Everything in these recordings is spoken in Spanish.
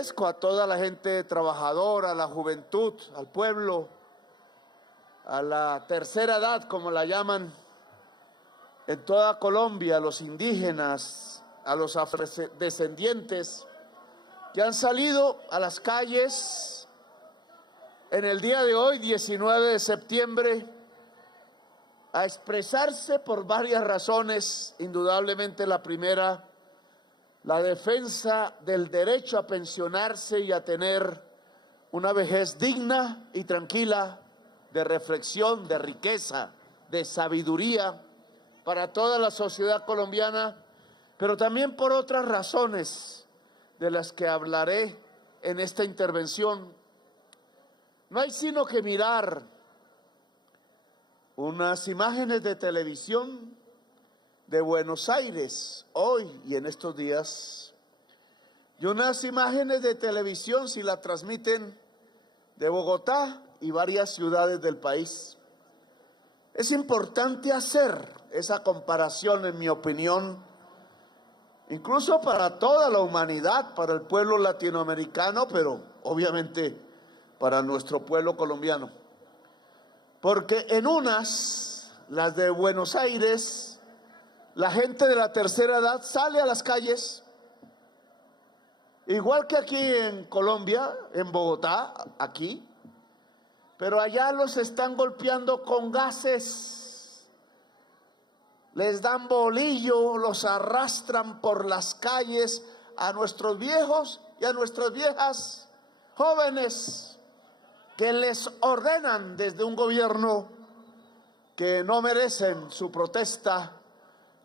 agradezco a toda la gente trabajadora, a la juventud, al pueblo, a la tercera edad, como la llaman, en toda Colombia, a los indígenas, a los afrodescendientes que han salido a las calles en el día de hoy, 19 de septiembre, a expresarse por varias razones. Indudablemente la primera, la defensa del derecho a pensionarse y a tener una vejez digna y tranquila, de reflexión, de riqueza, de sabiduría para toda la sociedad colombiana, pero también por otras razones de las que hablaré en esta intervención. No hay sino que mirar unas imágenes de televisión de Buenos Aires hoy y en estos días, y unas imágenes de televisión, si la transmiten, de Bogotá y varias ciudades del país. Es importante hacer esa comparación, en mi opinión, incluso para toda la humanidad, para el pueblo latinoamericano, pero obviamente para nuestro pueblo colombiano. Porque en unas, las de Buenos Aires, la gente de la tercera edad sale a las calles, igual que aquí en Colombia, en Bogotá, aquí, pero allá los están golpeando con gases, les dan bolillo, los arrastran por las calles a nuestros viejos y a nuestras viejas jóvenes, que les ordenan desde un gobierno que no merecen su protesta,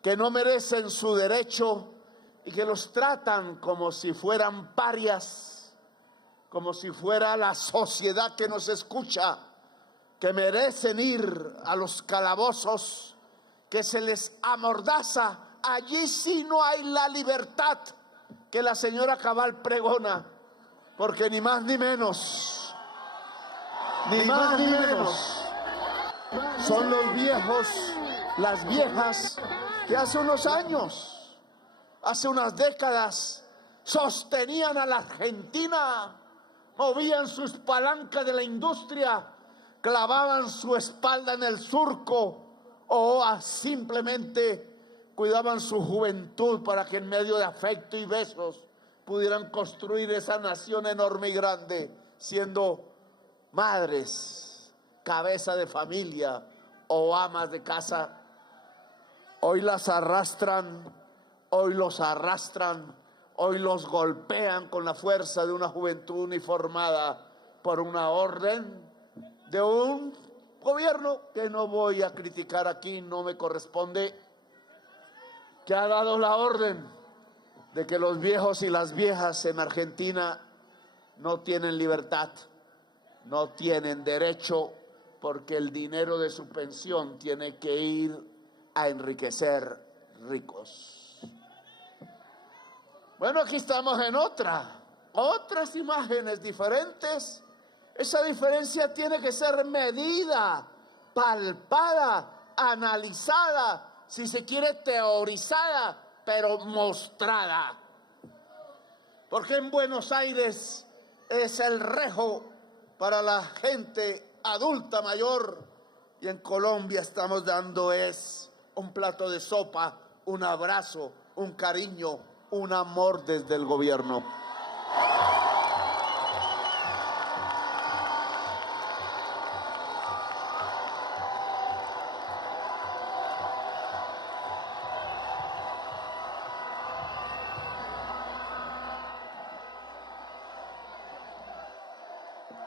que no merecen su derecho y que los tratan como si fueran parias, como si fuera la sociedad que nos escucha, que merecen ir a los calabozos, que se les amordaza. Allí sí no hay la libertad que la señora Cabal pregona, porque ni más ni menos, ni más ni menos, son los viejos, las viejas que hace unos años, hace unas décadas, sostenían a la Argentina, movían sus palancas de la industria, clavaban su espalda en el surco o simplemente cuidaban su juventud para que en medio de afecto y besos pudieran construir esa nación enorme y grande, siendo madres, cabeza de familia o amas de casa. Hoy las arrastran, hoy los arrastran, hoy los golpean con la fuerza de una juventud uniformada por una orden de un gobierno que no voy a criticar aquí, no me corresponde, que ha dado la orden de que los viejos y las viejas en Argentina no tienen libertad, no tienen derecho, porque el dinero de su pensión tiene que ir a enriquecer ricos. Bueno, aquí estamos en otras imágenes diferentes. Esa diferencia tiene que ser medida, palpada, analizada, si se quiere teorizada, pero mostrada. Porque en Buenos Aires es el rejo para la gente adulta mayor, y en Colombia estamos dando un plato de sopa, un abrazo, un cariño, un amor desde el gobierno.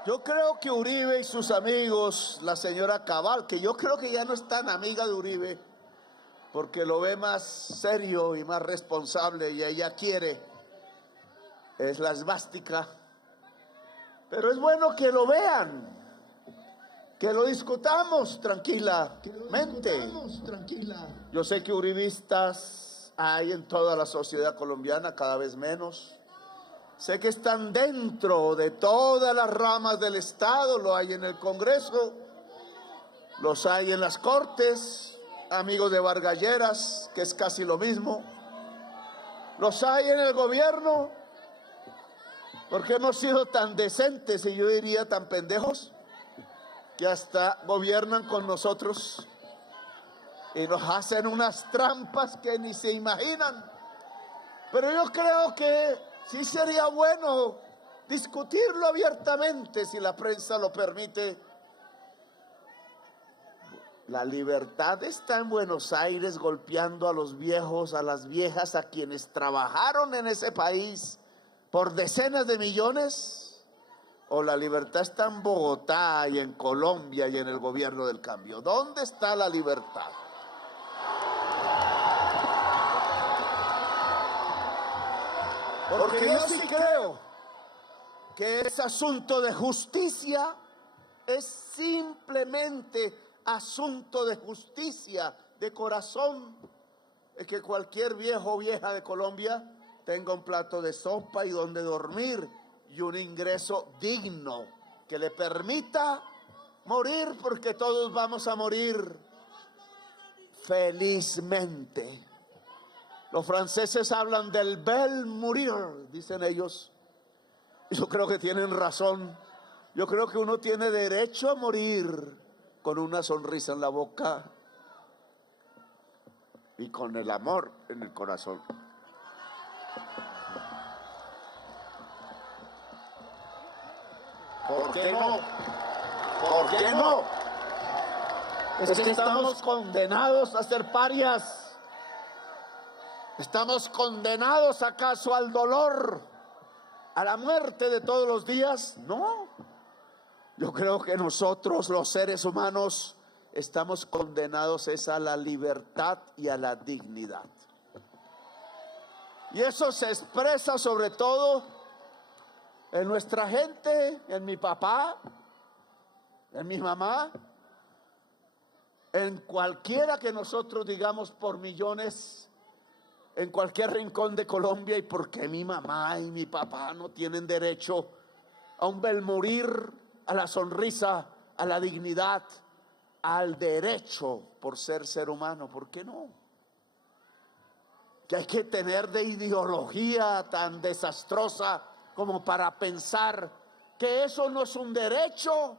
Yo creo que Uribe y sus amigos, la señora Cabal, que yo creo que ya no es tan amiga de Uribe, porque lo ve más serio y más responsable, y ella quiere, es la esvástica. Pero es bueno que lo vean, que lo discutamos tranquilamente. Yo sé que uribistas hay en toda la sociedad colombiana, cada vez menos. Sé que están dentro de todas las ramas del Estado, lo hay en el Congreso, los hay en las Cortes, amigos de Vargas Lleras, que es casi lo mismo, los hay en el gobierno, Porque hemos sido tan decentes y yo diría tan pendejos que hasta gobiernan con nosotros y nos hacen unas trampas que ni se imaginan. Pero yo creo que sí sería bueno discutirlo abiertamente, si la prensa lo permite. La libertad está en Buenos Aires golpeando a los viejos, a las viejas, a quienes trabajaron en ese país por decenas de millones, o la libertad está en Bogotá y en Colombia y en el gobierno del cambio. ¿Dónde está la libertad? Porque yo sí creo que ese asunto de justicia es simplemente asunto de justicia, de corazón. Es que cualquier viejo o vieja de Colombia tenga un plato de sopa y donde dormir y un ingreso digno que le permita morir, porque todos vamos a morir felizmente. Los franceses hablan del bel mourir, dicen ellos. Y yo creo que tienen razón. Yo creo que uno tiene derecho a morir con una sonrisa en la boca y con el amor en el corazón. ¿Por qué no? ¿Por qué no? Es que estamos condenados a ser parias. ¿Estamos condenados acaso al dolor, a la muerte de todos los días? No. Yo creo que nosotros, los seres humanos, estamos condenados es a la libertad y a la dignidad. Y eso se expresa sobre todo en nuestra gente, en mi papá, en mi mamá, en cualquiera que nosotros digamos por millones, en cualquier rincón de Colombia. ¿Y por qué mi mamá y mi papá no tienen derecho a un bel morir, a la sonrisa, a la dignidad, al derecho por ser humano? ¿Por qué no? Que hay que tener de ideología tan desastrosa como para pensar que eso no es un derecho,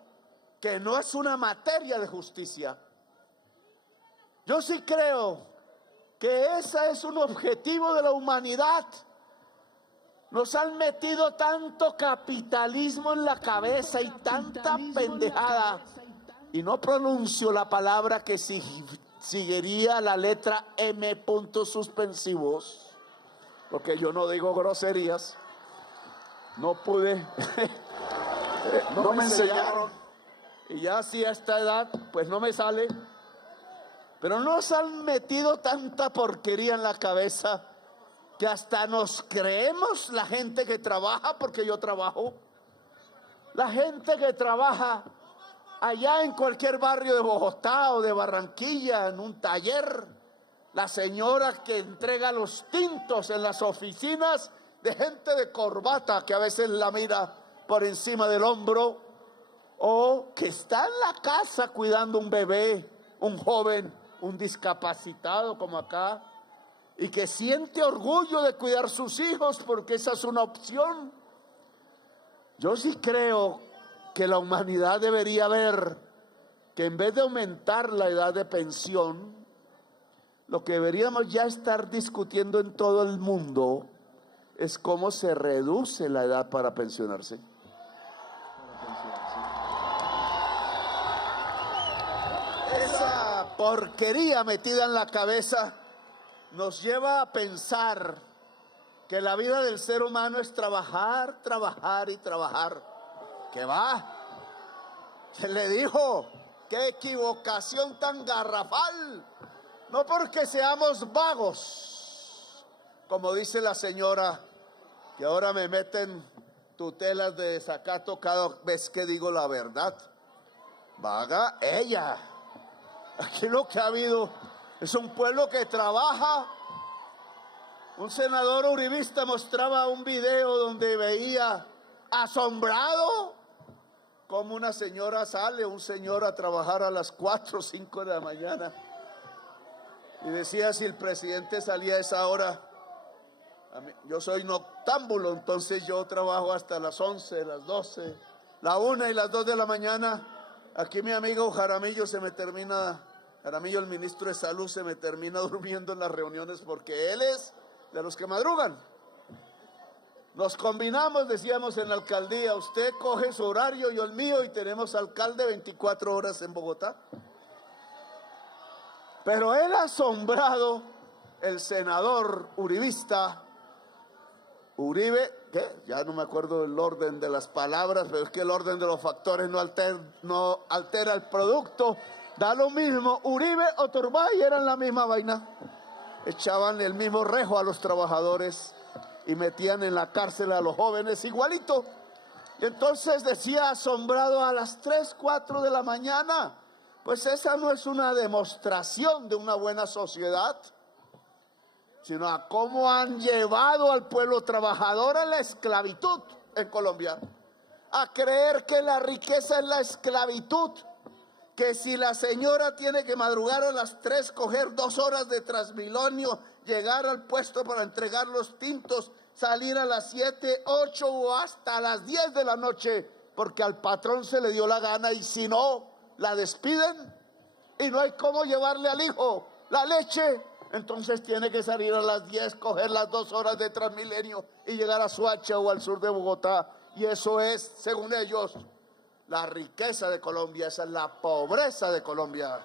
que no es una materia de justicia. Yo sí creo que ese es un objetivo de la humanidad. Nos han metido tanto capitalismo en la cabeza y tanta pendejada, y no pronuncio la palabra que seguiría la letra M puntos suspensivos, porque yo no digo groserías, no pude, no me enseñaron, y ya así a esta edad pues no me sale. Pero nos han metido tanta porquería en la cabeza que hasta nos creemos la gente que trabaja, porque yo trabajo. La gente que trabaja allá en cualquier barrio de Bogotá o de Barranquilla, en un taller. La señora que entrega los tintos en las oficinas de gente de corbata que a veces la mira por encima del hombro. O que está en la casa cuidando un bebé, un joven, un discapacitado como acá, y que siente orgullo de cuidar sus hijos porque esa es una opción. Yo sí creo que la humanidad debería ver que en vez de aumentar la edad de pensión, lo que deberíamos ya estar discutiendo en todo el mundo es cómo se reduce la edad para pensionarse. Esa porquería metida en la cabeza nos lleva a pensar que la vida del ser humano es trabajar, trabajar y trabajar. ¿Qué va? Se le dijo, qué equivocación tan garrafal. No porque seamos vagos, como dice la señora, que ahora me meten tutelas de desacato cada vez que digo la verdad. Vaga ella. Aquí lo que ha habido es un pueblo que trabaja. Un senador uribista mostraba un video donde veía asombrado cómo una señora sale, un señor a trabajar a las 4 o 5 de la mañana. Y decía, si el presidente salía a esa hora, Yo soy noctámbulo, entonces yo trabajo hasta las 11, las 12, la 1 y las 2 de la mañana. Aquí mi amigo Jaramillo Jaramillo, el ministro de Salud, se me termina durmiendo en las reuniones porque él es de los que madrugan. Nos combinamos, decíamos en la alcaldía, usted coge su horario, yo el mío, y tenemos alcalde 24 horas en Bogotá. Pero él ha asombrado, el senador uribista, Uribe, ¿qué? Ya no me acuerdo el orden de las palabras, pero es que el orden de los factores no altera el producto. Da lo mismo, Uribe o Turbay eran la misma vaina. Echaban el mismo rejo a los trabajadores y metían en la cárcel a los jóvenes igualito. Y entonces decía asombrado a las 3, 4 de la mañana, pues esa no es una demostración de una buena sociedad, sino a cómo han llevado al pueblo trabajador a la esclavitud en Colombia, a creer que la riqueza es la esclavitud, que si la señora tiene que madrugar a las 3, coger 2 horas de Transmilenio, llegar al puesto para entregar los tintos, salir a las 7, 8 o hasta las 10 de la noche, porque al patrón se le dio la gana, y si no, la despiden y no hay cómo llevarle al hijo la leche. Entonces tiene que salir a las 10, coger las 2 horas de Transmilenio y llegar a Soacha o al sur de Bogotá. Y eso es, según ellos, la riqueza de Colombia. Esa es la pobreza de Colombia.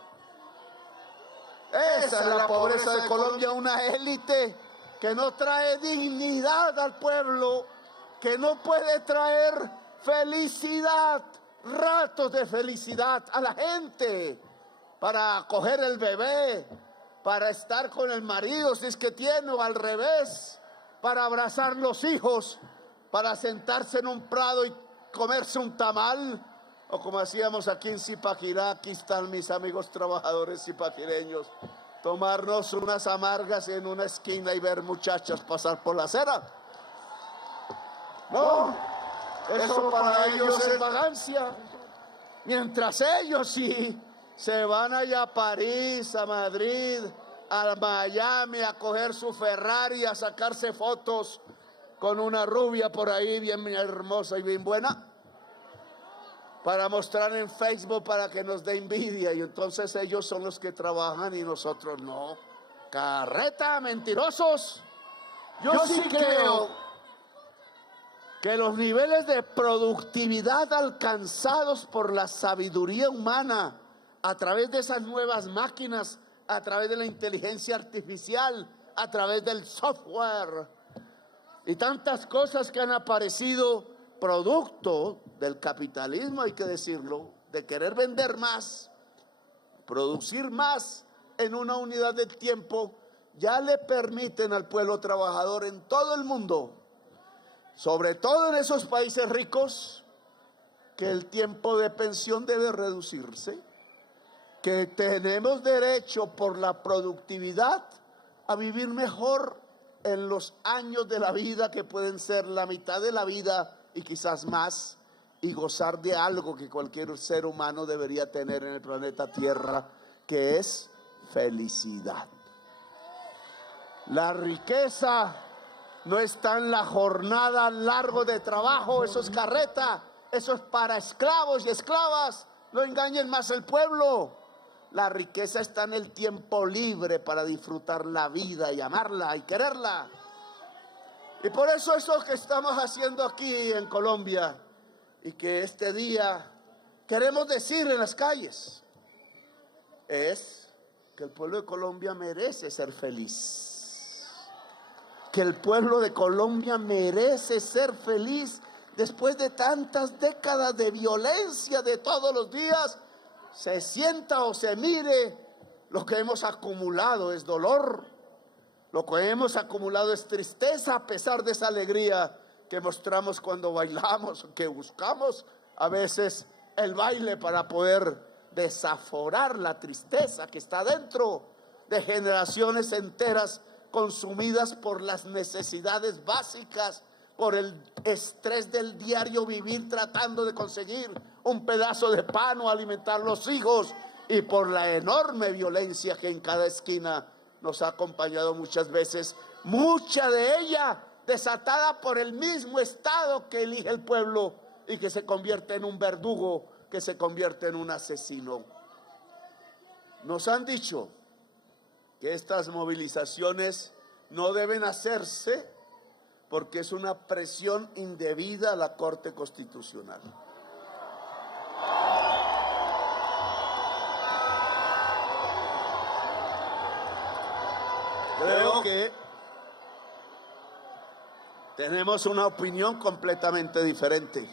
Esa es la pobreza de Colombia, una élite que no trae dignidad al pueblo, que no puede traer felicidad, ratos de felicidad a la gente, para coger el bebé, para estar con el marido si es que tiene, o al revés, para abrazar los hijos, para sentarse en un prado y comerse un tamal, o como hacíamos aquí en Zipaquirá. Aquí están mis amigos trabajadores zipaquireños, tomarnos unas amargas en una esquina y ver muchachas pasar por la acera. No, eso para ellos es vagancia, mientras ellos sí se van allá a París, a Madrid, a Miami, a coger su Ferrari, a sacarse fotos con una rubia por ahí bien hermosa y bien buena, para mostrar en Facebook, para que nos dé envidia. Y entonces ellos son los que trabajan y nosotros no. Carreta, mentirosos. Yo sí creo que los niveles de productividad alcanzados por la sabiduría humana a través de esas nuevas máquinas, a través de la inteligencia artificial, a través del software y tantas cosas que han aparecido producto del capitalismo, hay que decirlo, de querer vender más, producir más en una unidad de tiempo, ya le permiten al pueblo trabajador en todo el mundo, sobre todo en esos países ricos, que el tiempo de pensión debe reducirse, que tenemos derecho por la productividad a vivir mejor en los años de la vida, que pueden ser la mitad de la vida y quizás más, y gozar de algo que cualquier ser humano debería tener en el planeta Tierra, que es felicidad. La riqueza no está en la jornada larga de trabajo, eso es carreta, eso es para esclavos y esclavas, no engañen más el pueblo. La riqueza está en el tiempo libre para disfrutar la vida y amarla y quererla. Y por eso que estamos haciendo aquí en Colombia, y que este día queremos decir en las calles, es que el pueblo de Colombia merece ser feliz. Que el pueblo de Colombia merece ser feliz después de tantas décadas de violencia de todos los días. Se sienta o se mire, lo que hemos acumulado es dolor, lo que hemos acumulado es tristeza, a pesar de esa alegría que mostramos cuando bailamos, que buscamos a veces el baile para poder desaforar la tristeza que está dentro de generaciones enteras consumidas por las necesidades básicas, por el estrés del diario vivir tratando de conseguir un pedazo de pan o alimentar a los hijos, y por la enorme violencia que en cada esquina nos ha acompañado muchas veces mucha de ella desatada por el mismo Estado que elige el pueblo y que se convierte en un verdugo, que se convierte en un asesino. Nos han dicho que estas movilizaciones no deben hacerse porque es una presión indebida a la Corte Constitucional. Creo que tenemos una opinión completamente diferente.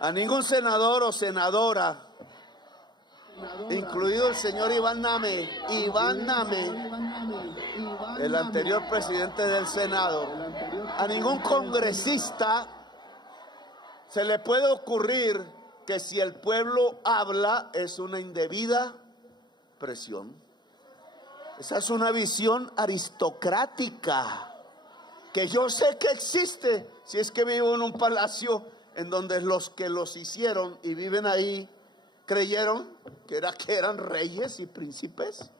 A ningún senador o senadora, incluido el señor Iván Name, el anterior presidente del Senado, a ningún congresista se le puede ocurrir que si el pueblo habla es una indebida presión. Esa es una visión aristocrática que yo sé que existe si es que vivo en un palacio en donde los que los hicieron y viven ahí creyeron que eran reyes y príncipes,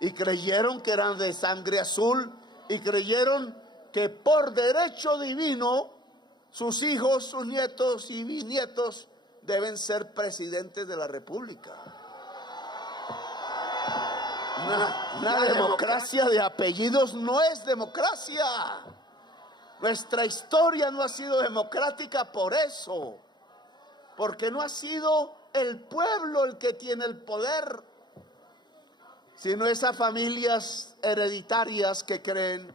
y creyeron que eran de sangre azul, y creyeron que por derecho divino sus hijos, sus nietos y bisnietos deben ser presidentes de la República. Una democracia de apellidos no es democracia. Nuestra historia no ha sido democrática por eso, porque no ha sido el pueblo el que tiene el poder, sino esas familias hereditarias que creen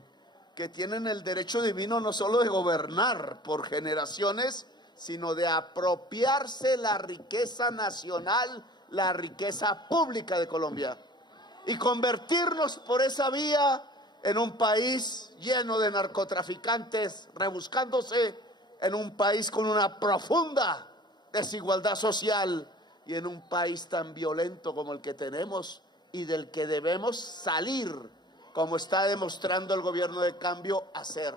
que tienen el derecho divino no solo de gobernar por generaciones, sino de apropiarse la riqueza nacional, la riqueza pública de Colombia, y convertirnos por esa vía en un país lleno de narcotraficantes, rebuscándose en un país con una profunda desigualdad social y en un país tan violento como el que tenemos y del que debemos salir, como está demostrando el gobierno de cambio hacer.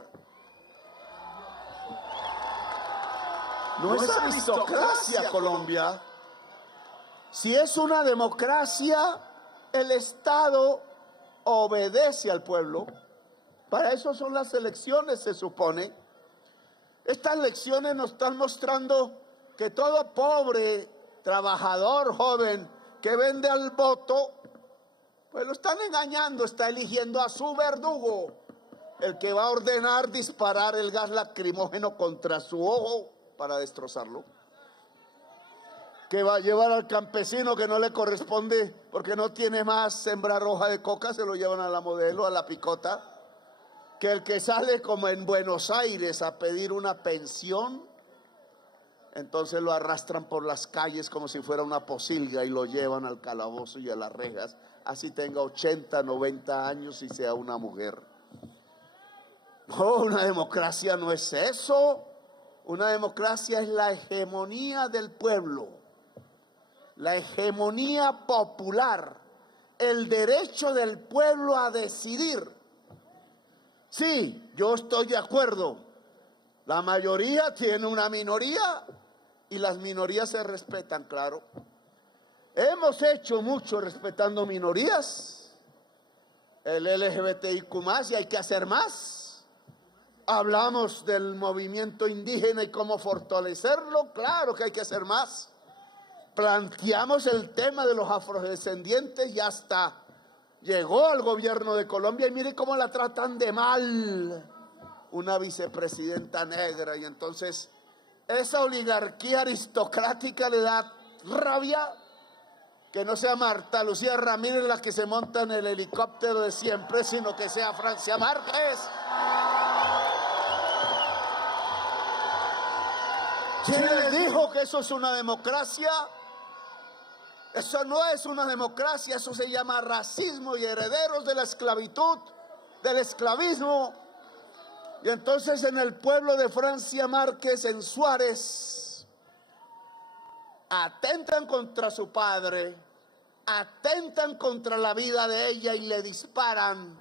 No es aristocracia Colombia. Si es una democracia, el Estado obedece al pueblo. Para eso son las elecciones, se supone. Estas elecciones nos están mostrando que todo pobre, trabajador, joven, que vende al voto, pues lo están engañando, está eligiendo a su verdugo, el que va a ordenar disparar el gas lacrimógeno contra su ojo para destrozarlo, que va a llevar al campesino que no le corresponde porque no tiene más sembrar hoja de coca, se lo llevan a la Modelo, a la Picota, que el que sale como en Buenos Aires a pedir una pensión, entonces lo arrastran por las calles como si fuera una posilga y lo llevan al calabozo y a las rejas, así tenga 80, 90 años y sea una mujer. No, una democracia no es eso. Una democracia es la hegemonía del pueblo, la hegemonía popular, el derecho del pueblo a decidir. Sí, yo estoy de acuerdo. La mayoría tiene una minoría y las minorías se respetan, claro. Hemos hecho mucho respetando minorías. El LGBTIQ+, y hay que hacer más. Hablamos del movimiento indígena y cómo fortalecerlo, claro que hay que hacer más. Planteamos el tema de los afrodescendientes y hasta llegó al gobierno de Colombia y mire cómo la tratan de mal, una vicepresidenta negra, y entonces esa oligarquía aristocrática le da rabia que no sea Marta Lucía Ramírez la que se monta en el helicóptero de siempre, sino que sea Francia Márquez. ¿Quién les dijo que eso es una democracia? Eso no es una democracia, eso se llama racismo y herederos de la esclavitud, del esclavismo. Y entonces en el pueblo de Francia Márquez, en Suárez, atentan contra su padre, atentan contra la vida de ella y le disparan.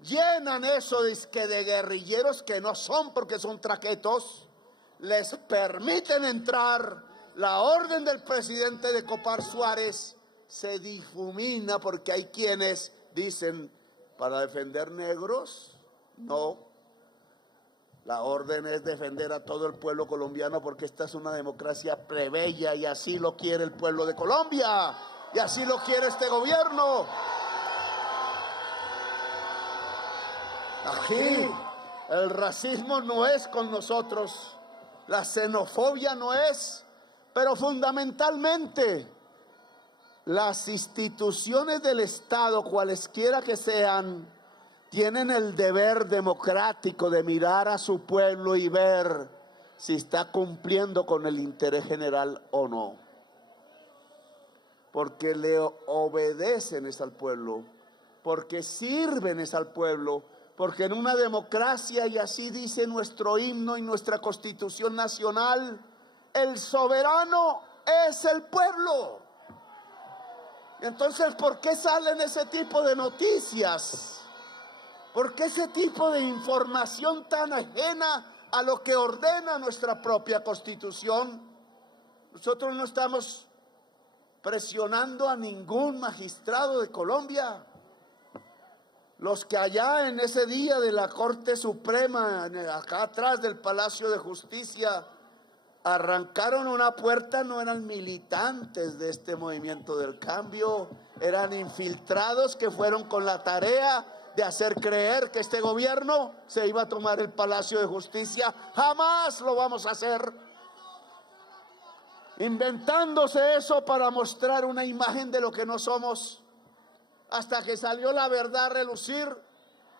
Llenan eso de guerrilleros que no son porque son traquetos, les permiten entrar. La orden del presidente de Copar Suárez se difumina porque hay quienes dicen, para defender negros, No, la orden es defender a todo el pueblo colombiano, porque esta es una democracia plebeya y así lo quiere el pueblo de Colombia y así lo quiere este gobierno. Aquí el racismo no es con nosotros, la xenofobia no es, pero fundamentalmente las instituciones del Estado, cualesquiera que sean, tienen el deber democrático de mirar a su pueblo y ver si está cumpliendo con el interés general o no. Porque le obedecen es al pueblo, porque sirven es al pueblo, porque en una democracia, y así dice nuestro himno y nuestra Constitución Nacional, el soberano es el pueblo. Entonces, ¿por qué salen ese tipo de noticias? ¿Por qué ese tipo de información tan ajena a lo que ordena nuestra propia Constitución? Nosotros no estamos presionando a ningún magistrado de Colombia. Los que allá en ese día de la Corte Suprema, acá atrás del Palacio de Justicia, arrancaron una puerta, no eran militantes de este movimiento del cambio, eran infiltrados que fueron con la tarea de hacer creer que este gobierno se iba a tomar el Palacio de Justicia. Jamás lo vamos a hacer. Inventándose eso para mostrar una imagen de lo que no somos. Hasta que salió la verdad a relucir,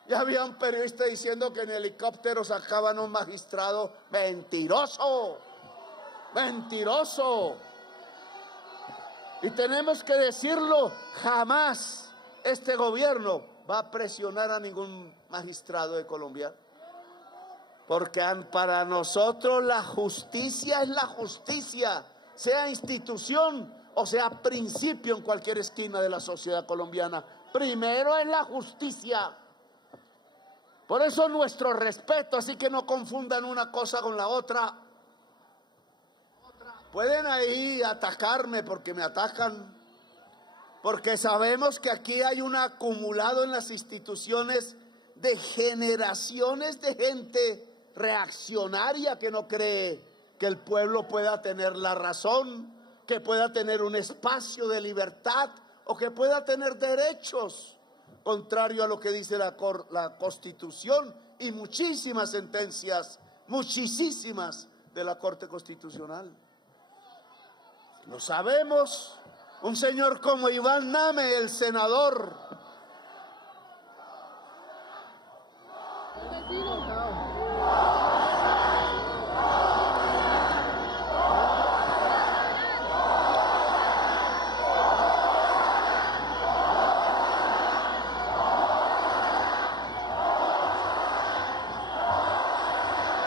ya había un periodista diciendo que en helicóptero sacaban a un magistrado. ¡Mentiroso! ¡Mentiroso! Y tenemos que decirlo, jamás este gobierno va a presionar a ningún magistrado de Colombia. Porque para nosotros la justicia es la justicia, sea institución o sea principio en cualquier esquina de la sociedad colombiana. Primero es la justicia. Por eso nuestro respeto, así que no confundan una cosa con la otra. Pueden ahí atacarme porque me atacan, porque sabemos que aquí hay un acumulado en las instituciones de generaciones de gente reaccionaria que no cree que el pueblo pueda tener la razón, que pueda tener un espacio de libertad o que pueda tener derechos, contrario a lo que dice la Constitución y muchísimas sentencias, muchísimas de la Corte Constitucional. Lo sabemos. Un señor como Iván Name, el senador,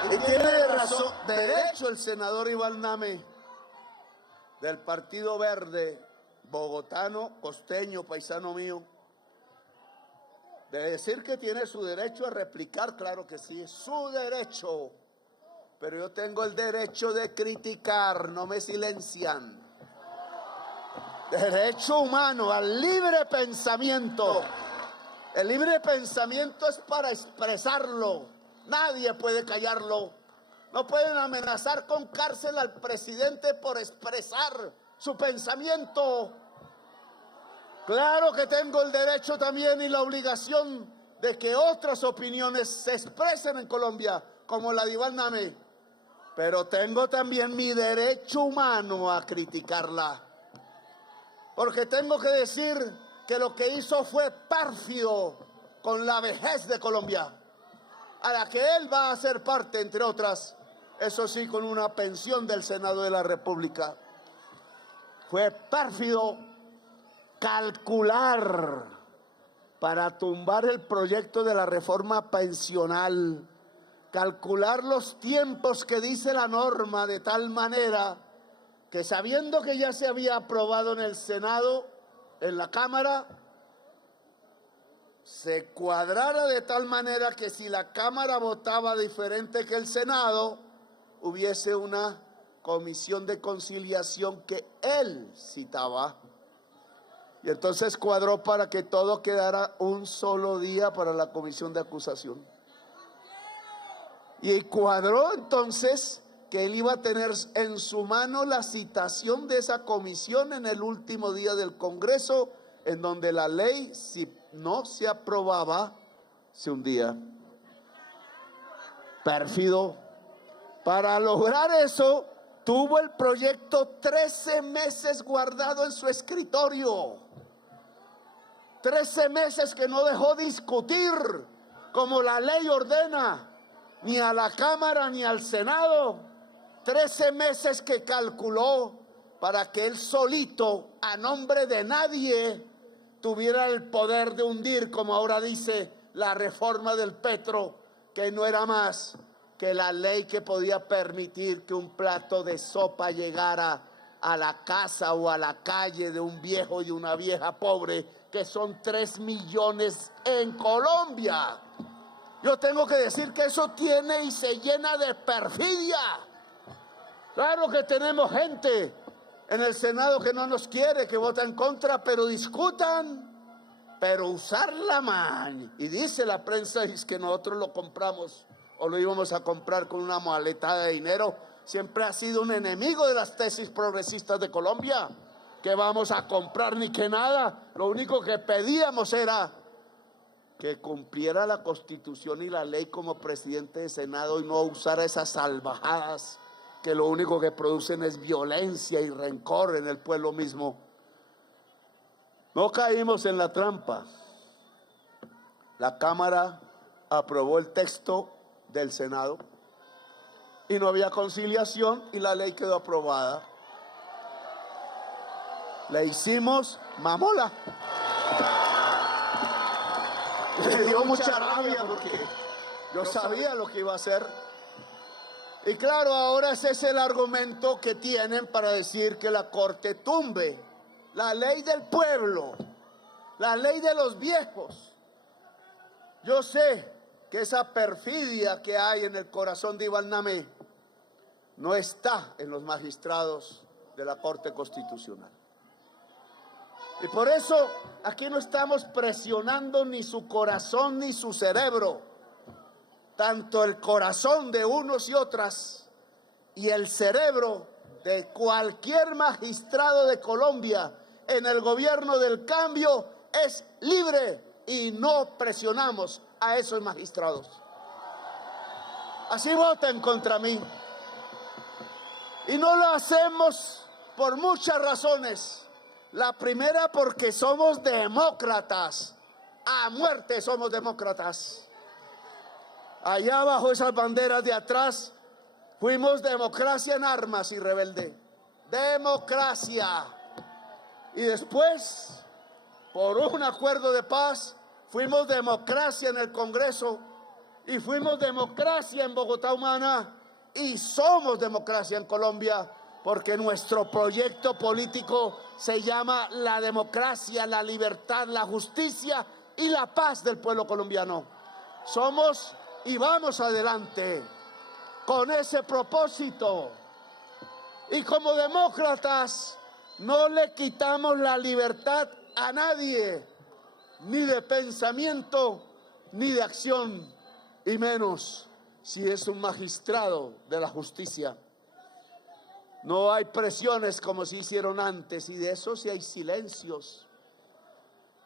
y tiene razón, derecho el senador Iván Name, del Partido Verde, bogotano, costeño, paisano mío, de decir que tiene su derecho a replicar. Claro que sí, es su derecho, pero yo tengo el derecho de criticar, no me silencian. Derecho humano al libre pensamiento. El libre pensamiento es para expresarlo, nadie puede callarlo. No pueden amenazar con cárcel al presidente por expresar su pensamiento. Claro que tengo el derecho también y la obligación de que otras opiniones se expresen en Colombia, como la de Iván Name, pero tengo también mi derecho humano a criticarla, porque tengo que decir que lo que hizo fue pérfido con la vejez de Colombia, a la que él va a ser parte, entre otras, eso sí, con una pensión del Senado de la República. Fue pérfido calcular para tumbar el proyecto de la reforma pensional, calcular los tiempos que dice la norma de tal manera que, sabiendo que ya se había aprobado en el Senado, en la Cámara, se cuadrara de tal manera que si la Cámara votaba diferente que el Senado, hubiese una comisión de conciliación que él citaba. Y entonces cuadró para que todo quedara un solo día para la comisión de acusación. Y cuadró entonces que él iba a tener en su mano la citación de esa comisión en el último día del Congreso, en donde la ley, si no se aprobaba, se hundía. Pérfido. Para lograr eso, tuvo el proyecto 13 meses guardado en su escritorio. 13 meses que no dejó discutir como la ley ordena, ni a la Cámara ni al Senado. 13 meses que calculó para que él solito, a nombre de nadie, tuviera el poder de hundir, como ahora dice la reforma del Petro, que no era más que la ley que podía permitir que un plato de sopa llegara a la casa o a la calle de un viejo y una vieja pobre, que son 3 millones en Colombia. Yo tengo que decir que eso tiene y se llena de perfidia. Claro que tenemos gente en el Senado que no nos quiere, que vota en contra, pero discutan, pero usar la mano. Y dice la prensa, es que nosotros lo compramos o lo íbamos a comprar con una maletada de dinero. Siempre ha sido un enemigo de las tesis progresistas de Colombia, que vamos a comprar ni que nada. Lo único que pedíamos era que cumpliera la Constitución y la ley como presidente de Senado y no usara esas salvajadas que lo único que producen es violencia y rencor en el pueblo mismo. No caímos en la trampa. La Cámara aprobó el texto del Senado y no había conciliación y la ley quedó aprobada. Le hicimos mamola. Me dio mucha rabia porque yo sabía lo que iba a hacer. Y claro, ahora ese es el argumento que tienen para decir que la Corte tumbe la ley del pueblo, la ley de los viejos. Yo sé que esa perfidia que hay en el corazón de Iván Namé no está en los magistrados de la Corte Constitucional. Y por eso aquí no estamos presionando ni su corazón ni su cerebro. Tanto el corazón de unos y otras y el cerebro de cualquier magistrado de Colombia en el gobierno del cambio es libre y no presionamos a esos magistrados. Así voten contra mí. Y no lo hacemos por muchas razones. La primera, porque somos demócratas. A muerte somos demócratas. Allá bajo esas banderas de atrás, fuimos democracia en armas y rebelde. Democracia. Y después, por un acuerdo de paz, fuimos democracia en el Congreso y fuimos democracia en Bogotá Humana y somos democracia en Colombia, porque nuestro proyecto político se llama la democracia, la libertad, la justicia y la paz del pueblo colombiano. Somos y vamos adelante con ese propósito. Y como demócratas no le quitamos la libertad a nadie, ni de pensamiento, ni de acción, y menos si es un magistrado de la justicia. No hay presiones como se hicieron antes, y de eso sí hay silencios.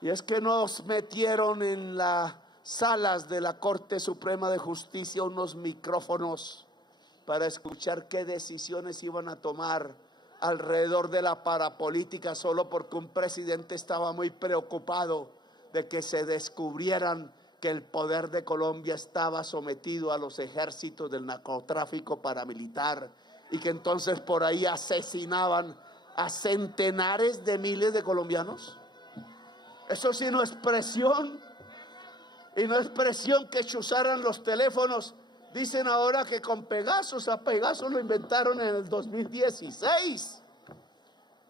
Y es que nos metieron en las salas de la Corte Suprema de Justicia unos micrófonos para escuchar qué decisiones iban a tomar alrededor de la parapolítica, solo porque un presidente estaba muy preocupado de que se descubrieran que el poder de Colombia estaba sometido a los ejércitos del narcotráfico paramilitar y que entonces por ahí asesinaban a centenares de miles de colombianos. Eso sí no es presión, y no es presión que chuzaran los teléfonos. Dicen ahora que con Pegasus, a Pegasus lo inventaron en el 2016.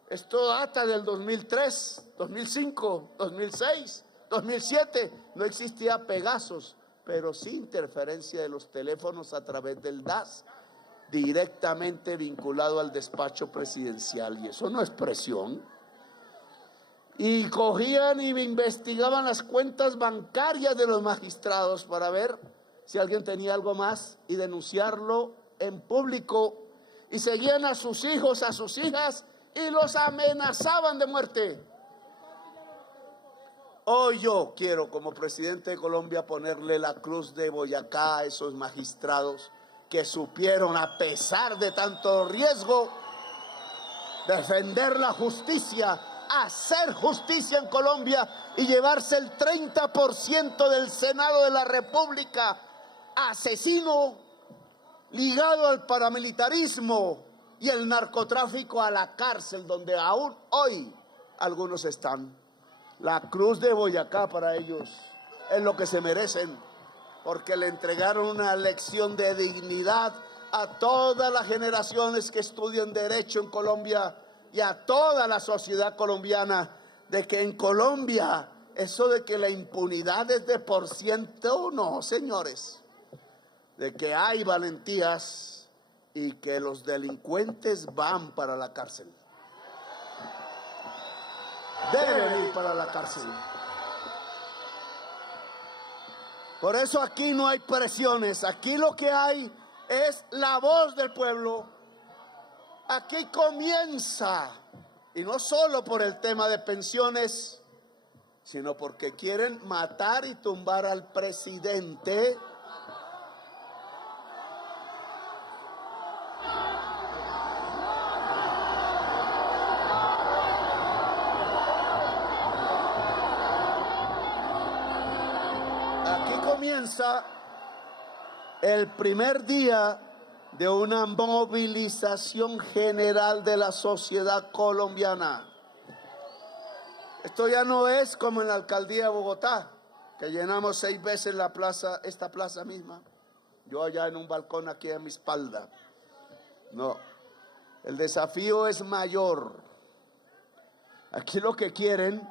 Esto data del 2003, 2005, 2006, 2007. No existía Pegasus, pero sí interferencia de los teléfonos a través del DAS, directamente vinculado al despacho presidencial. Y eso no es presión. Y cogían y investigaban las cuentas bancarias de los magistrados para ver si alguien tenía algo más y denunciarlo en público, y seguían a sus hijos, a sus hijas, y los amenazaban de muerte. Hoy yo quiero, como presidente de Colombia, ponerle la cruz de Boyacá a esos magistrados que supieron, a pesar de tanto riesgo, defender la justicia, hacer justicia en Colombia y llevarse el 30% del Senado de la República, asesino ligado al paramilitarismo y el narcotráfico, a la cárcel, donde aún hoy algunos están. La cruz de Boyacá para ellos es lo que se merecen, porque le entregaron una lección de dignidad a todas las generaciones que estudian Derecho en Colombia y a toda la sociedad colombiana, de que en Colombia eso de que la impunidad es de por ciento, no, señores, de que hay valentías y que los delincuentes van para la cárcel. Deben ir para la cárcel. Por eso aquí no hay presiones, aquí lo que hay es la voz del pueblo. Aquí comienza, y no solo por el tema de pensiones, sino porque quieren matar y tumbar al presidente. Aquí comienza el primer día de una movilización general de la sociedad colombiana. Esto ya no es como en la alcaldía de Bogotá, que llenamos 6 veces la plaza, esta plaza misma. Yo allá en un balcón aquí a mi espalda. No, el desafío es mayor. Aquí lo que quieren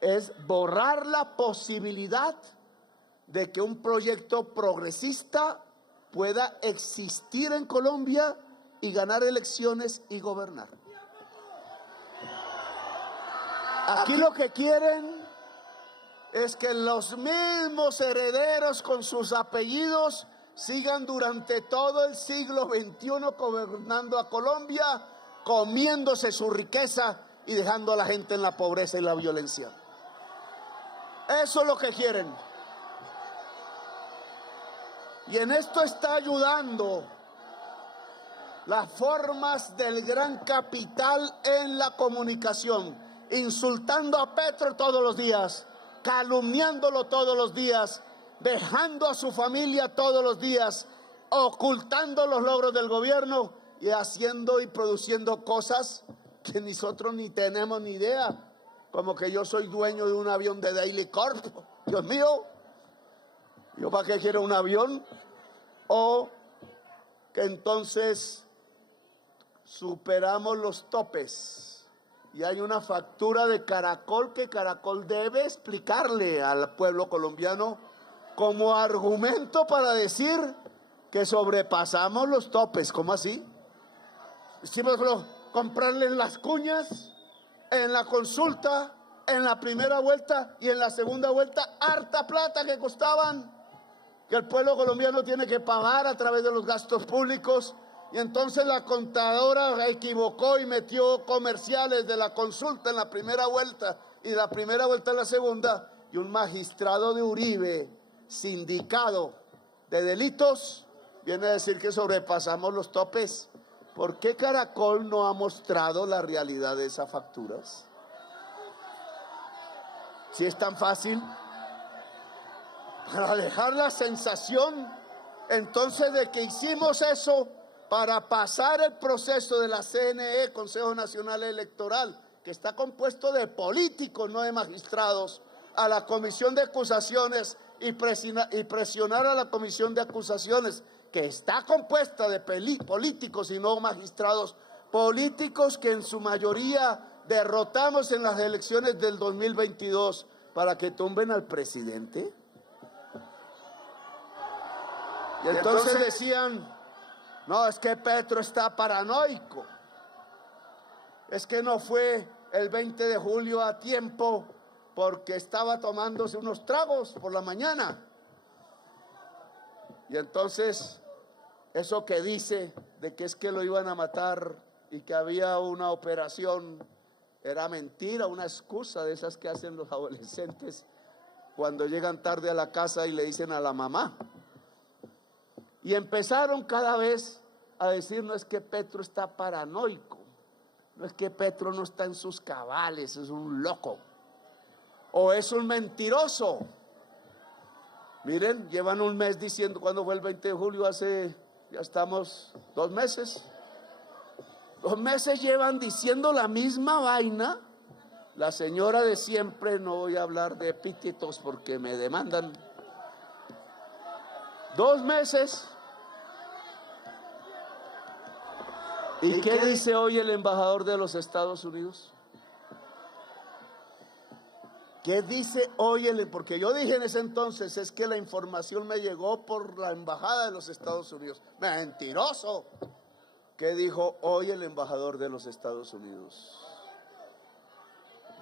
es borrar la posibilidad de que un proyecto progresista pueda existir en Colombia y ganar elecciones y gobernar. Aquí lo que quieren es que los mismos herederos con sus apellidos sigan durante todo el siglo XXI gobernando a Colombia, comiéndose su riqueza y dejando a la gente en la pobreza y la violencia. Eso es lo que quieren. Y en esto está ayudando las formas del gran capital en la comunicación, insultando a Petro todos los días, calumniándolo todos los días, dejando a su familia todos los días, ocultando los logros del gobierno y haciendo y produciendo cosas que nosotros ni tenemos ni idea, como que yo soy dueño de un avión de Daily Corp. Dios mío, ¿yo para qué quiero un avión? O que entonces superamos los topes y hay una factura de Caracol que Caracol debe explicarle al pueblo colombiano como argumento para decir que sobrepasamos los topes. ¿Cómo así? Hicimos comprarle las cuñas en la consulta, en la primera vuelta y en la segunda vuelta, harta plata que costaban, que el pueblo colombiano tiene que pagar a través de los gastos públicos. Y entonces la contadora equivocó y metió comerciales de la consulta en la primera vuelta y de la primera vuelta en la segunda, y un magistrado de Uribe, sindicado de delitos, viene a decir que sobrepasamos los topes. ¿Por qué Caracol no ha mostrado la realidad de esas facturas? Si es tan fácil, para dejar la sensación entonces de que hicimos eso para pasar el proceso de la CNE, Consejo Nacional Electoral, que está compuesto de políticos, no de magistrados, a la Comisión de Acusaciones y presionar a la Comisión de Acusaciones, que está compuesta de políticos y no magistrados, políticos que en su mayoría derrotamos en las elecciones del 2022 para que tumben al presidente. Y entonces decían, no, es que Petro está paranoico, es que no fue el 20 de julio a tiempo porque estaba tomándose unos tragos por la mañana. Y entonces, eso que dice de que es que lo iban a matar y que había una operación, era mentira, una excusa de esas que hacen los adolescentes cuando llegan tarde a la casa y le dicen a la mamá. Y empezaron cada vez a decir: no es que Petro está paranoico, no es que Petro no está en sus cabales, es un loco, o es un mentiroso. Miren, llevan un mes diciendo, ¿cuándo fue el 20 de julio? Ya estamos 2 meses. 2 meses llevan diciendo la misma vaina. La señora de siempre, no voy a hablar de epítetos porque me demandan. 2 meses. ¿Y qué dice hoy el embajador de los Estados Unidos? ¿Qué dice hoy porque yo dije en ese entonces, es que la información me llegó por la embajada de los Estados Unidos? Mentiroso. ¿Qué dijo hoy el embajador de los Estados Unidos?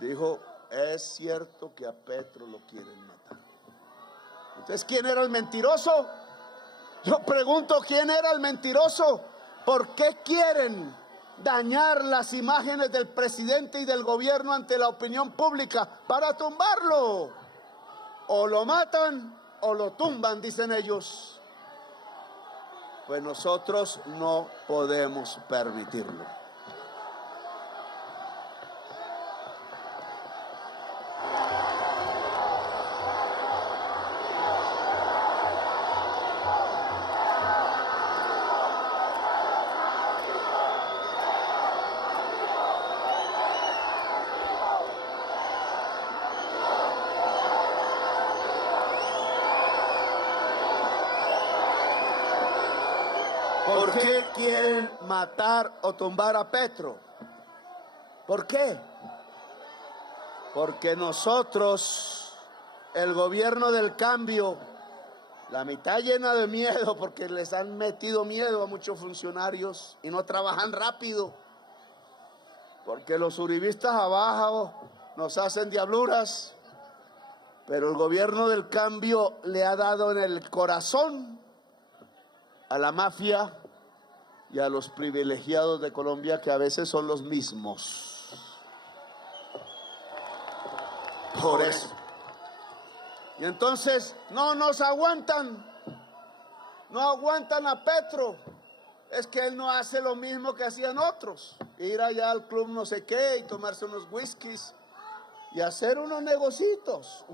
Dijo: es cierto que a Petro lo quieren matar. Entonces, ¿quién era el mentiroso? Yo pregunto, ¿quién era el mentiroso? ¿Por qué quieren dañar las imágenes del presidente y del gobierno ante la opinión pública? Para tumbarlo. O lo matan o lo tumban, dicen ellos. Pues nosotros no podemos permitirlo. ¿Por qué quieren matar o tumbar a Petro? ¿Por qué? Porque nosotros, el gobierno del cambio, la mitad llena de miedo, porque les han metido miedo a muchos funcionarios y no trabajan rápido, porque los uribistas abajo nos hacen diabluras, pero el gobierno del cambio le ha dado en el corazón a la mafia y a los privilegiados de Colombia, que a veces son los mismos. Por eso. Y entonces no nos aguantan, no aguantan a Petro. Es que él no hace lo mismo que hacían otros: ir allá al club no sé qué y tomarse unos whiskies y hacer unos negocitos.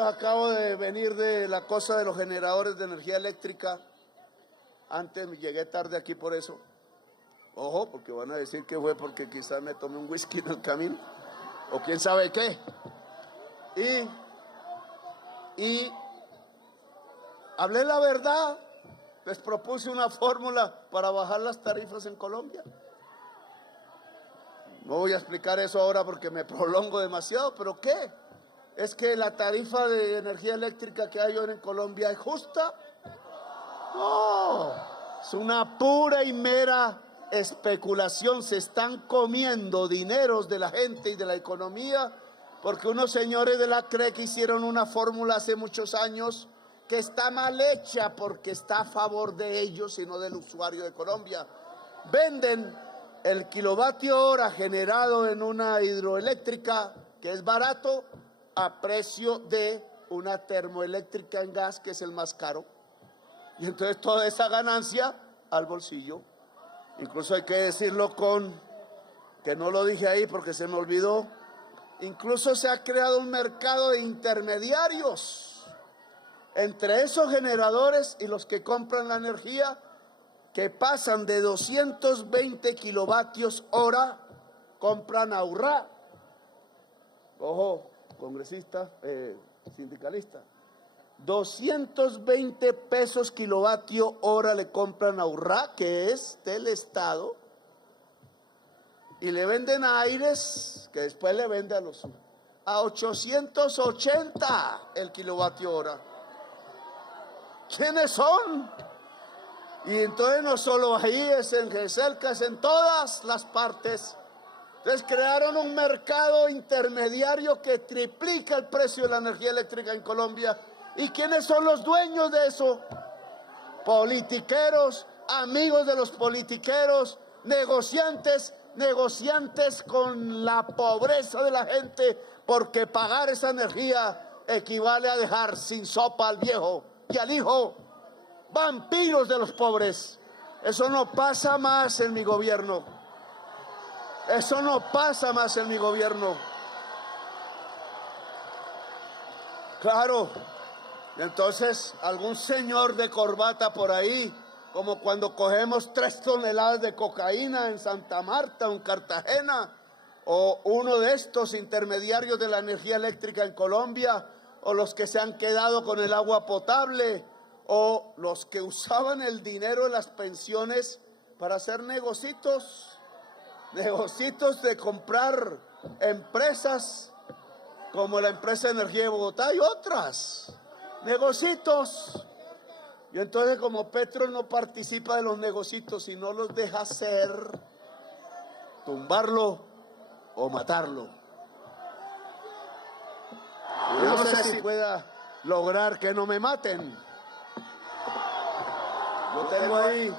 Acabo de venir de la cosa de los generadores de energía eléctrica. Antes llegué tarde aquí por eso. Ojo, porque van a decir que fue porque quizás me tomé un whisky en el camino, o quién sabe qué. Y hablé la verdad. Les propuse una fórmula para bajar las tarifas en Colombia. No voy a explicar eso ahora porque me prolongo demasiado, pero ¿qué? ¿Es que la tarifa de energía eléctrica que hay hoy en Colombia es justa? No, es una pura y mera especulación. Se están comiendo dineros de la gente y de la economía, porque unos señores de la CREC hicieron una fórmula hace muchos años que está mal hecha, porque está a favor de ellos y no del usuario de Colombia. Venden el kilovatio hora generado en una hidroeléctrica, que es barato, a precio de una termoeléctrica en gas, que es el más caro. Y entonces toda esa ganancia al bolsillo. Incluso hay que decirlo que no lo dije ahí porque se me olvidó, incluso se ha creado un mercado de intermediarios entre esos generadores y los que compran la energía, que pasan de 220 kilovatios hora, compran a Urrá. Ojo, congresista, sindicalista, 220 pesos kilovatio hora le compran a Urrá, que es del Estado, y le venden a Aires, que después le vende a 880 el kilovatio hora. ¿Quiénes son? Y entonces no solo ahí, es en GESELCA, es en todas las partes. Entonces crearon un mercado intermediario que triplica el precio de la energía eléctrica en Colombia. ¿Y quiénes son los dueños de eso? Politiqueros, amigos de los politiqueros, negociantes con la pobreza de la gente, porque pagar esa energía equivale a dejar sin sopa al viejo y al hijo. Vampiros de los pobres. Eso no pasa más en mi gobierno. Eso no pasa más en mi gobierno. Claro. Entonces, algún señor de corbata por ahí, como cuando cogemos 3 toneladas de cocaína en Santa Marta o en Cartagena, o uno de estos intermediarios de la energía eléctrica en Colombia, o los que se han quedado con el agua potable, o los que usaban el dinero de las pensiones para hacer negocios de comprar empresas como la empresa de energía de Bogotá y otras, negocios. Y entonces, como Petro no participa de los negocios y no los deja hacer, tumbarlo o matarlo. Yo no sé si pueda lograr que no me maten. Yo tengo ahí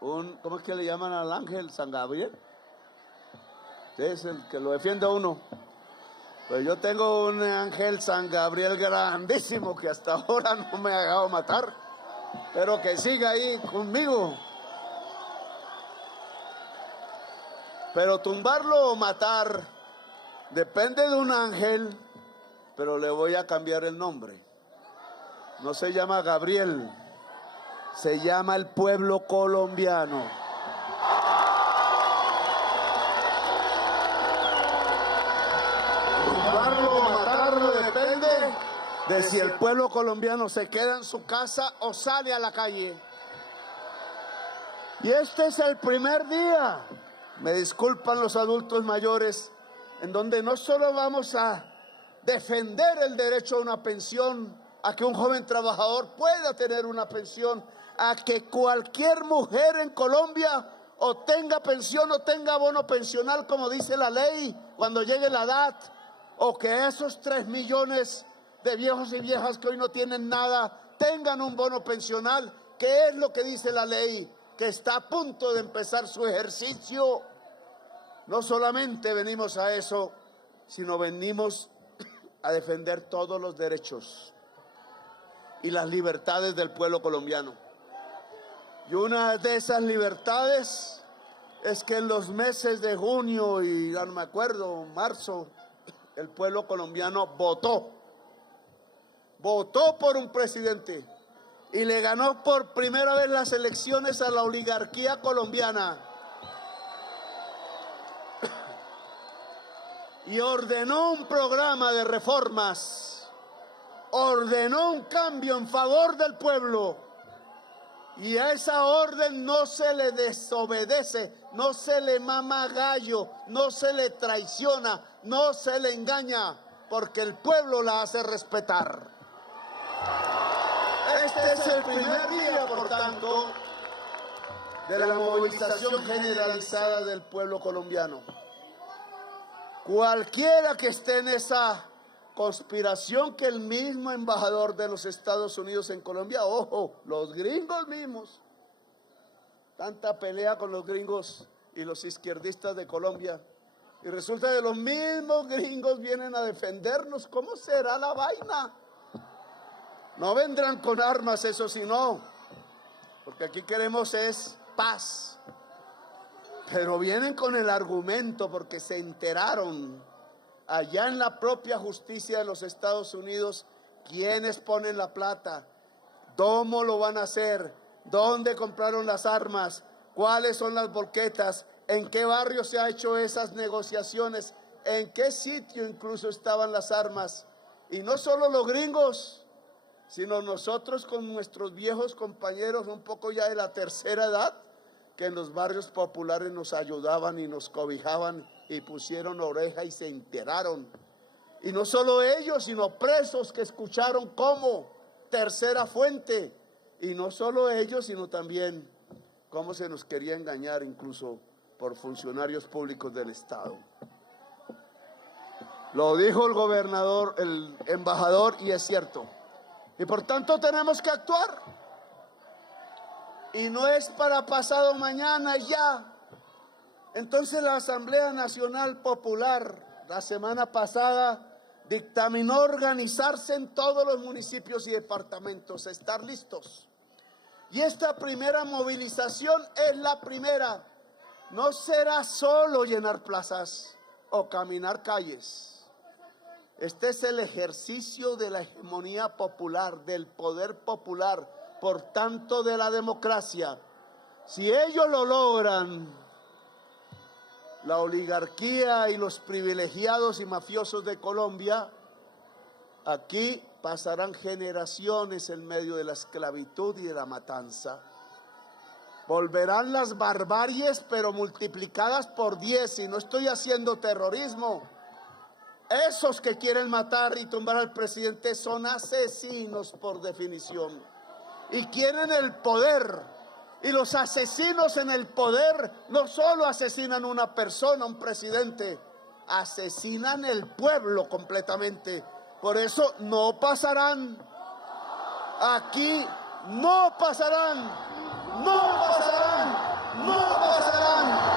un, ¿cómo es que le llaman al ángel? ¿San Gabriel? Es el que lo defiende a uno. Pues yo tengo un ángel San Gabriel grandísimo que hasta ahora no me ha dejado matar, pero que siga ahí conmigo. Pero tumbarlo o matar depende de un ángel, pero le voy a cambiar el nombre. No se llama Gabriel, se llama el pueblo colombiano. Tumbarlo o matarlo depende de si el pueblo colombiano se queda en su casa o sale a la calle. Y este es el primer día, me disculpan los adultos mayores, en donde no solo vamos a defender el derecho a una pensión, a que un joven trabajador pueda tener una pensión, a que cualquier mujer en Colombia o tenga pensión o tenga bono pensional, como dice la ley, cuando llegue la edad, o que esos 3 millones de viejos y viejas que hoy no tienen nada tengan un bono pensional, que es lo que dice la ley, que está a punto de empezar su ejercicio. No solamente venimos a eso, sino venimos a defender todos los derechos y las libertades del pueblo colombiano. Y una de esas libertades es que en los meses de junio y ya no me acuerdo, marzo, el pueblo colombiano votó por un presidente y le ganó por primera vez las elecciones a la oligarquía colombiana. Y ordenó un programa de reformas, ordenó un cambio en favor del pueblo. Y a esa orden no se le desobedece, no se le mama gallo, no se le traiciona, no se le engaña, porque el pueblo la hace respetar. Este es el primer día, por tanto, de la movilización generalizada del pueblo colombiano. Cualquiera que esté en esa conspiración que el mismo embajador de los Estados Unidos en Colombia, ojo, los gringos mismos, tanta pelea con los gringos y los izquierdistas de Colombia, y resulta que los mismos gringos vienen a defendernos. ¿Cómo será la vaina? No vendrán con armas, eso sí, no, porque aquí queremos es paz, pero vienen con el argumento porque se enteraron allá en la propia justicia de los Estados Unidos quiénes ponen la plata, cómo lo van a hacer, dónde compraron las armas, cuáles son las volquetas, en qué barrio se ha hecho esas negociaciones, en qué sitio incluso estaban las armas. Y no solo los gringos, sino nosotros con nuestros viejos compañeros un poco ya de la tercera edad, que en los barrios populares nos ayudaban y nos cobijaban y pusieron oreja y se enteraron. Y no solo ellos, sino presos que escucharon como tercera fuente. Y no solo ellos, sino también cómo se nos quería engañar incluso por funcionarios públicos del Estado. Lo dijo el gobernador, el embajador, y es cierto. Y por tanto tenemos que actuar. Y no es para pasado mañana ya. Entonces la Asamblea Nacional Popular la semana pasada dictaminó organizarse en todos los municipios y departamentos, estar listos. Y esta primera movilización es la primera. No será solo llenar plazas o caminar calles. Este es el ejercicio de la hegemonía popular, del poder popular, por tanto de la democracia. Si ellos lo logran, la oligarquía y los privilegiados y mafiosos de Colombia, aquí pasarán generaciones en medio de la esclavitud y de la matanza. Volverán las barbaries, pero multiplicadas por 10, y no estoy haciendo terrorismo. Esos que quieren matar y tumbar al presidente son asesinos por definición. Y quieren el poder. Y los asesinos en el poder no solo asesinan una persona, un presidente, asesinan el pueblo completamente. Por eso no pasarán. Aquí no pasarán. No pasarán. No pasarán.